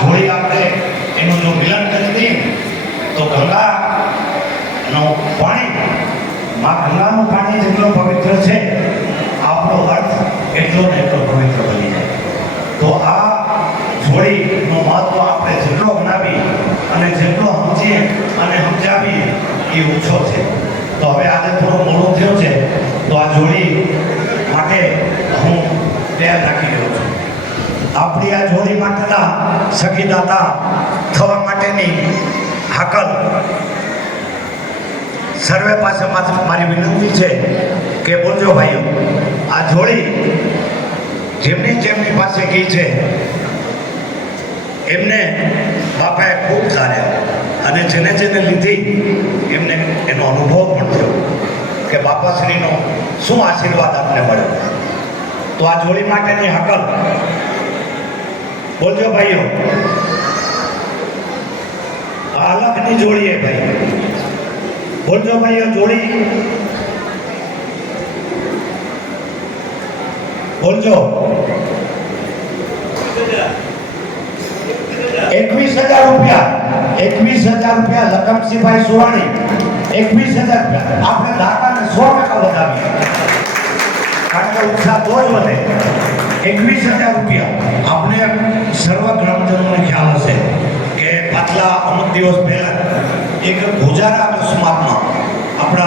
જોડી આપણે એનું જો મિલન કરી દઈએ તો ગંગાનું પાણી, માં ગંગાનું પાણી જેટલો પવિત્ર છે, આપણો અર્થ એટલો ને એટલો પવિત્ર બની જાય. તો આ જોડીનું મહત્વ આપણે જેટલો ગણાવી અને જેટલો સમજીએ અને સમજાવીએ એ ઓછો છે. તો હવે આજે થોડો મોડો થયો છે, તો આ જોડી માટે હું તૈયાર રાખી રહ્યો છું. આપણી આ જોડી માટેના સખીદાતા થવા માટેની હાકલ સર્વે પાસે મારી વિનંતી છે કે બોલજો ભાઈઓ, આ જોડી જેમની પાસે ગઈ છે એમને બાપાએ ખૂબ ધાર્યા અને જેને લીધી એમને એનો અનુભવ પણ થયો કે બાપાશ્રીનો શું આશીર્વાદ આપને મળ્યો. તો આ જોડી માટેની હકલ બોલજો ભાઈઓ. આ અલગની જોડી હે ભાઈ, બોલજો ભાઈઓ. જોડી બોલજો. 21,000 રૂપિયા, 21,000 રૂપિયા લખમસિંહભાઈ સુવાણી, 21,000 રૂપિયા. આપણે દાતાને 100% વધાવીએ, કારણ કે ઉત્સાહ તો જ વધે. 21,000 રૂપિયા. આપણે સર્વ ગ્રામજનોને ખ્યાલ હશે કે પાછલા અમુક દિવસ પહેલા એક ગોજારા અકસ્માતમાં આપણા